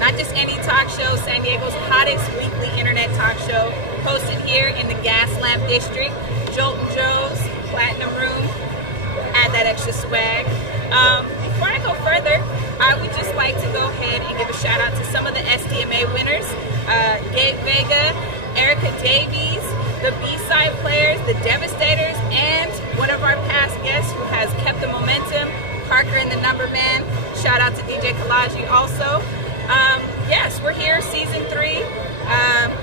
Not just any talk show, San Diego's hottest weekly internet talk show, hosted here in the Gas Lamp District, Joltin' Joe's Platinum Room. Add that extra swag. Before I go further, I would just like to go ahead and give a shout out to some of the SDMA winners, Gabe Vega, Erica Davies, the B-side players, the Devastators, and one of our past guests who has kept the momentum, Parker and the Number Man. Shout out to DJ Kalaji also. Yes, we're here, season 3.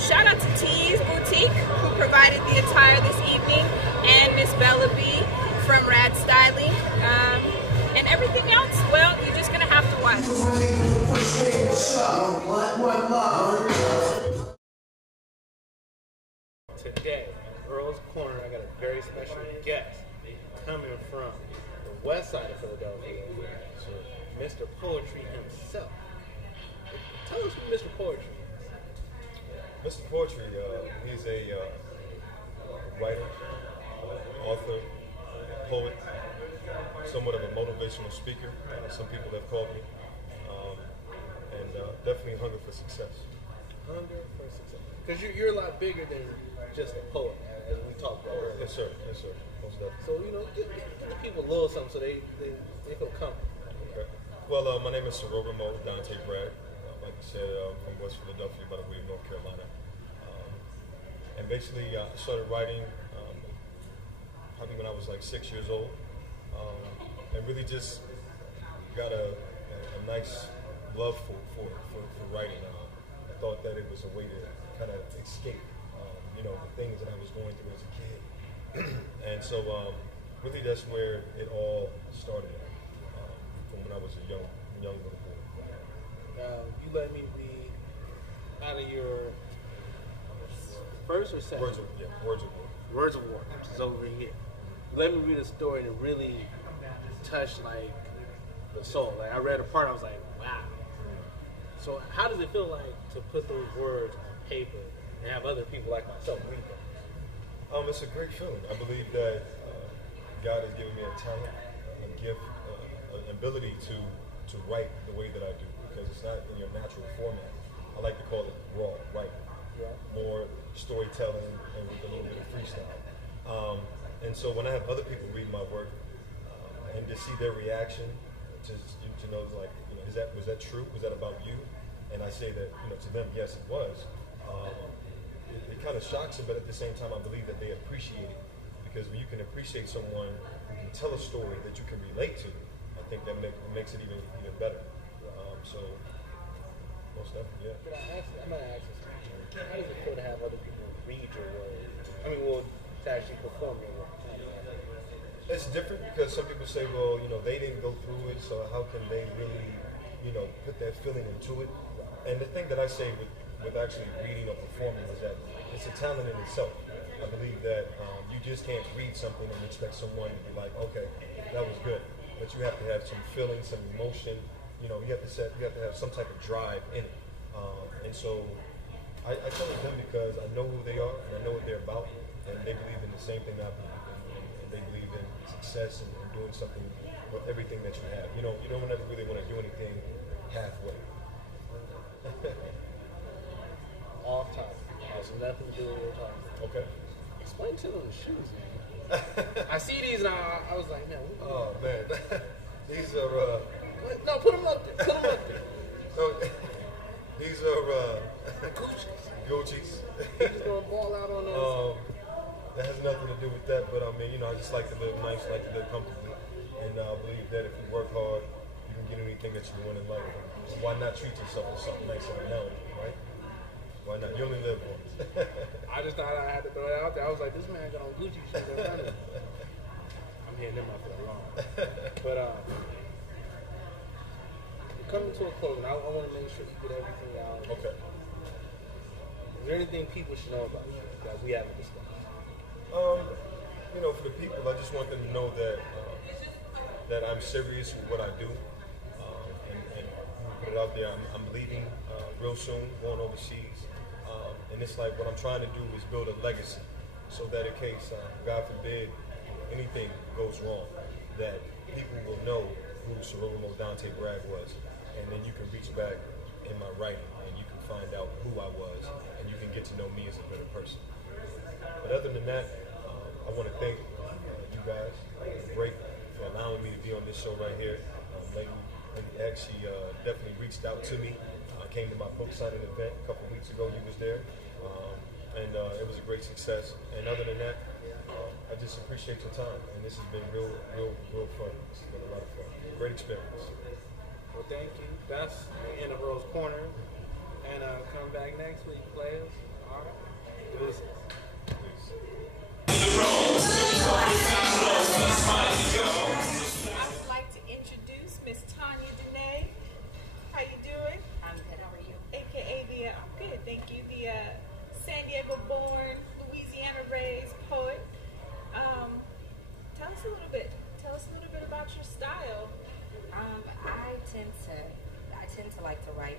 Shout out to T's Boutique, who provided the attire this evening, and Miss Bella B from Rad Styling. And everything else, well, you're just gonna have to watch. Today, Earl's Corner, I got a very special guest coming from the west side of Philadelphia, so Mr. Poetry himself. Tell us who Mr. Poetry is. Mr. Poetry, he's a writer, author, poet, somewhat of a motivational speaker. Some people have called me, and definitely hunger for success. Hunger for success. Because you're a lot bigger than just a poet, as we talked about earlier. Yes, sir. Yes, sir. Most definitely. So, give the people a little something so they feel comfortable. Okay. Well, my name is Sororimo Dante Bragg. Like you said, from West Philadelphia, by the way, North Carolina. And basically, I started writing probably when I was like 6 years old. And really just got a nice love for writing. I thought that it was a way to kind of escape, the things that I was going through as a kid. And so really that's where it all started from when I was a young little boy. You let me read out of your first or second? Words of War. Words of War, which is over here. Let me read a story that really touched like the soul. Like I read a part, I was like, wow. So how does it feel like to put those words on paper and have other people like myself read them? It's a great feeling. I believe that God has given me a talent, a gift, an ability to write the way that I do, because it's not in your natural format. I like to call it raw writing, more storytelling and with a little bit of freestyle. And so when I have other people read my work and to see their reaction, to know like, was that true? Was that about you? And I say that, to them, yes, it was. It kind of shocks them, but at the same time, I believe that they appreciate it, because when you can appreciate someone who can tell a story that you can relate to, I think that makes it even better. So, most definitely, yeah. I'm gonna ask this. How does it feel to have other people read your work? To actually perform your work? It's different because some people say, well, they didn't go through it, so how can they really, put that feeling into it? And the thing that I say with actually reading or performing is that it's a talent in itself. I believe that you just can't read something and expect someone to be like, okay, that was good. But you have to have some feeling, some emotion. You have to have some type of drive in it. And so I tell it them because I know who they are and I know what they're about, and they believe in the same thing I believe in. And they believe in success and doing something with everything that you have. You don't ever really want to do anything halfway. Off topic. Has nothing to do with your topic. Okay. Explain to them the shoes, man. I see these and I was like, man. Oh man, these are. No, put them up there. Put them up there. No, these are You Gucci's. just gonna ball out on those? That has nothing to do with that, but I just like to live nice, like to live comfortably, and I believe that if you work hard, you can get anything that you want in life. So why not treat yourself to something nice every now and then, right? Why not? You only live once. I just thought I had to throw it out there. I was like, this man got on Gucci shit. I'm hitting them up for the long. But we're coming to a close, and I want to make sure you get everything out. Okay. Is there anything people should know about you that we haven't discussed? For the people, I just want them to know that I'm serious with what I do, and put it out there. I'm leaving real soon, going overseas, and it's like what I'm trying to do is build a legacy, so that in case, God forbid, anything goes wrong, that people will know who Sororimo Dante Bragg was, and then you can reach back in my writing, and you can find out who I was, and you can get to know me as a better person. But other than that, I want to thank you guys. Great for allowing me to be on this show right here. Lady X, she definitely reached out to me. I came to my book signing event a couple weeks ago. You was there, and it was a great success. And other than that, I just appreciate your time, and this has been real fun. This has been a lot of fun. Great experience. Well, thank you. That's the end of Rose Corner, and come back next week, players. All right. Deuces. Peace. I would like to introduce Miss Tanya Dene. How you doing? I'm good. How are you? AKA I'm good, thank you. The San Diego born, Louisiana raised poet. Tell us a little bit. Tell us a little bit about your style. I tend to like to write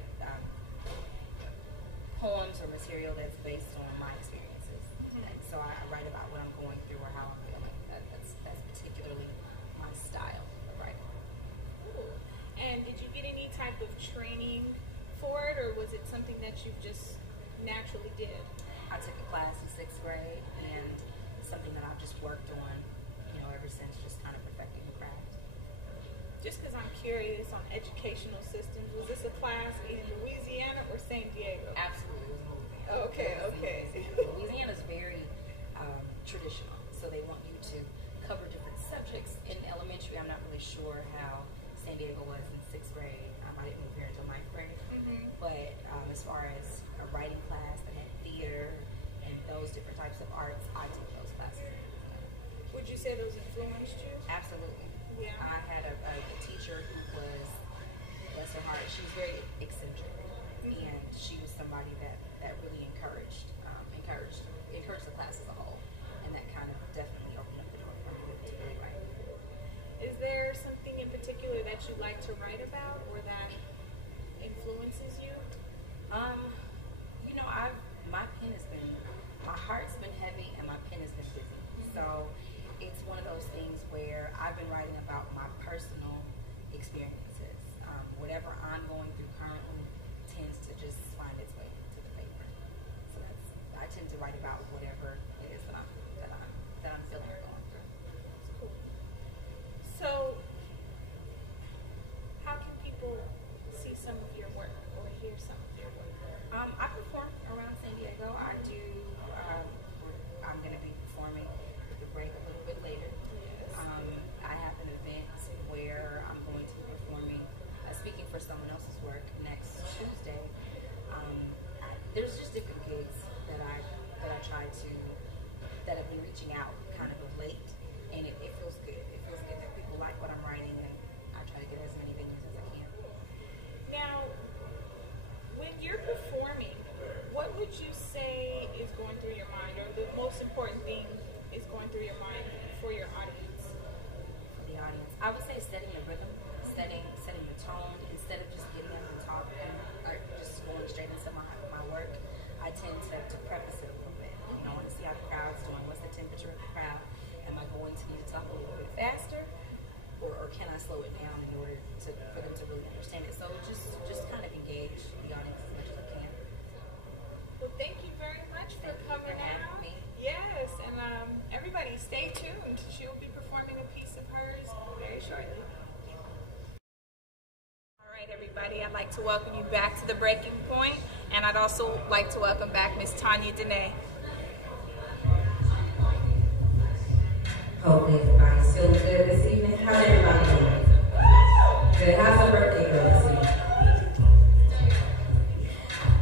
poems or material that's based on my experiences. And so I write about what I'm going through or how I'm feeling. That's particularly my style of writing. Cool. And did you get any type of training for it, or was it something that you just naturally did? I took a class in 6th grade, and something that I've just worked on, ever since, just kind of perfecting the craft. Just because I'm curious on educational systems, was this a class in Louisiana or San Diego? Absolutely, it was Louisiana. Okay. Louisiana's very traditional, so they want you to cover different subjects in elementary. I'm not really sure how San Diego was in 6th grade. I didn't move here until 9th grade. But as far as a writing class that had theater and those different types of arts, I took those classes. Would you say those influenced you? Absolutely. Yeah. I had a teacher who was, bless her heart, she was very eccentric, and she was somebody that really encouraged the class as a whole, and that kind of definitely opened up the door for me to really write. Is there something in particular that you like to write about or that influences you? My heart's been heavy and my pen has been busy. So it's one of those things where I've been writing about my personal experiences. Whatever I'm going through currently tends to just find its way to the paper. So I tend to write about whatever it is that I'm feeling or going through. That's cool. So how can people see some of your work or hear some of your work? I perform around San Diego. I'm going to be performing at the break a little bit later. Yes. I have an event where I'm going to be performing, speaking for someone else's work next Tuesday. There's just different gigs that I have been reaching out kind of late, and it feels good. It feels good that people like what I'm writing, and I try to get as many venues as I can. Now, when you're performing, what would you say is going through your mind, or the most important thing is going through your mind for your audience? For the audience, I would say setting the rhythm, setting the tone, instead of just getting up and talking, or just going straight into my work. I tend to preface it a little bit. I want to see how the crowd's doing. What's the temperature of the crowd? Am I going to need to talk a little bit faster, or can I slow it down in order for them to really understand it? So just kind of engage the audience as much as I can. Well, thank you very much for coming out. Me. Yes, and everybody stay tuned. She will be performing a piece of hers very shortly. All right, everybody, I'd like to welcome you back to The Breaking Point, and I'd also like to welcome back Miss Tanya Dene. Hopefully everybody's feeling good this evening. How's everybody doing? Good. How's her birthday girl this evening?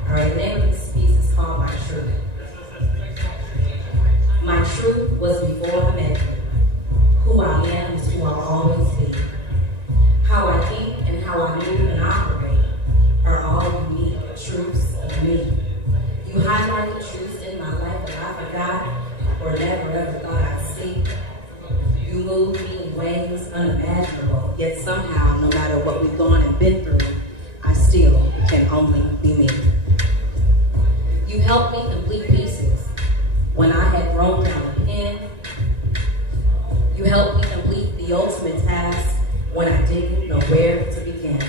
Alright, the name of this piece is called My Truth. My truth was before I met you. Who I am is who I'll always be. How I think and how I move and operate are all unique truths of me. You highlighted truths in my life that I forgot or never ever thought I'd see. You move me in ways unimaginable, yet somehow, no matter what we've gone and been through, I still can only be me. You helped me complete pieces when I had thrown down the pen. You helped me complete the ultimate task when I didn't know where to begin.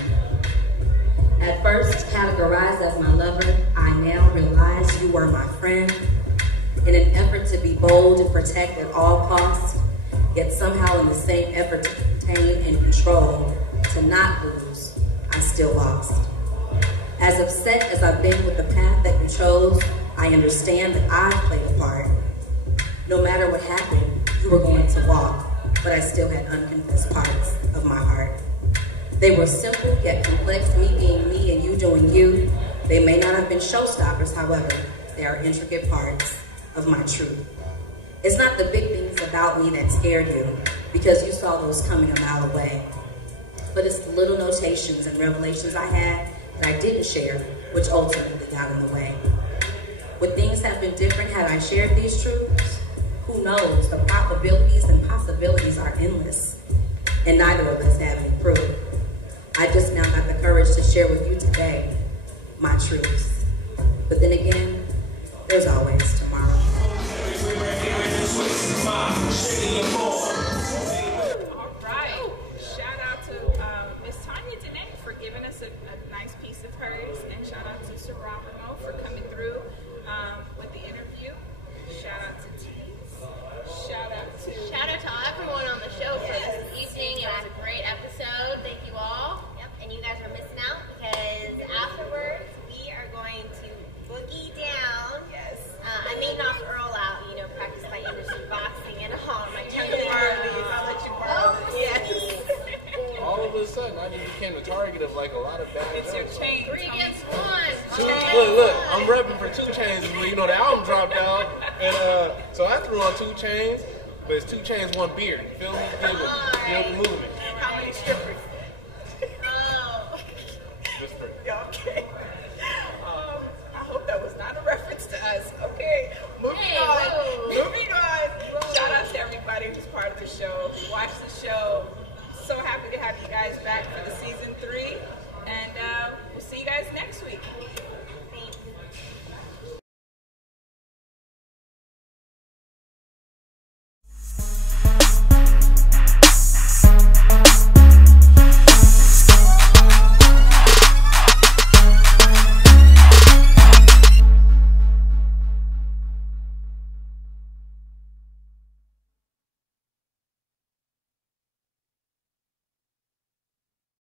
At first categorized as my lover, I now realize you were my friend. In an effort to be bold and protect at all costs, yet somehow in the same effort to contain and control, to not lose, I still lost. As upset as I've been with the path that you chose, I understand that I played a part. No matter what happened, you were going to walk, but I still had unconfessed parts of my heart. They were simple yet complex, me being me and you doing you. They may not have been showstoppers, however, they are intricate parts of my truth. It's not the big things about me that scared you, because you saw those coming a mile away. But it's the little notations and revelations I had that I didn't share, which ultimately got in the way. Would things have been different had I shared these truths? Who knows? The probabilities and possibilities are endless, and neither of us have any proof. I just now got the courage to share with you today my truths. But then again, there's always tomorrow. All right. Shout out to Miss Tanya Danae for giving us a nice piece of hers, and shout out to Serrano for coming through with the interview. Shout out to Tees. Shout out to everyone on the show for this evening. It was a great episode. Thank you all. Yep, and you guys are missing out because afterwards we are going to boogie down. yes. I made knock Earl out, practice my Anderson boxing and all my You can borrow these. I'll let you borrow these. Yes. All of a sudden, I just became the target of like a lot of bad It's your jokes. chain. 3 against 1. Look, I'm repping for 2 Chainz. The album dropped out, and so I threw on 2 Chainz, but it's 2 Chainz, 1 beer. You feel me? Feel the movement.